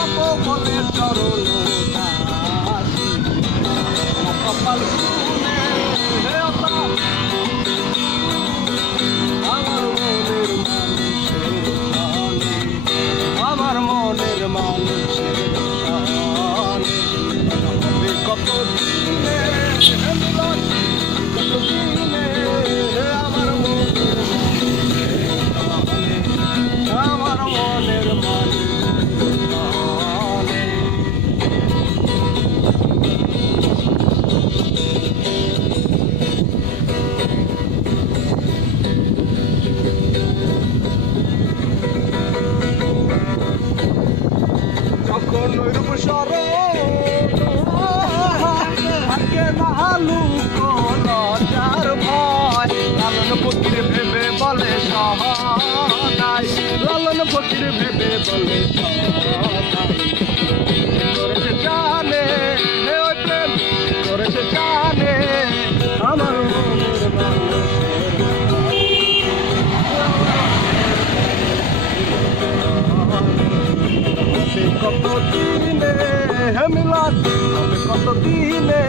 অপবলে চরণ দাসী কপাল খুলে আমার মনের মানুষের শানে কত দিনে কত দিনে আমার মনের মানুষের শানে যখন রূপ সরকে নালু লজার ভয় লালন ফকির ভেবে বলে সহায় লালন ফকির ভেবে বলে করেছে জানে ওই প্রেম করেছে জানে আমার মনের মানুষের কত দিনে মিলাদ কত দিনে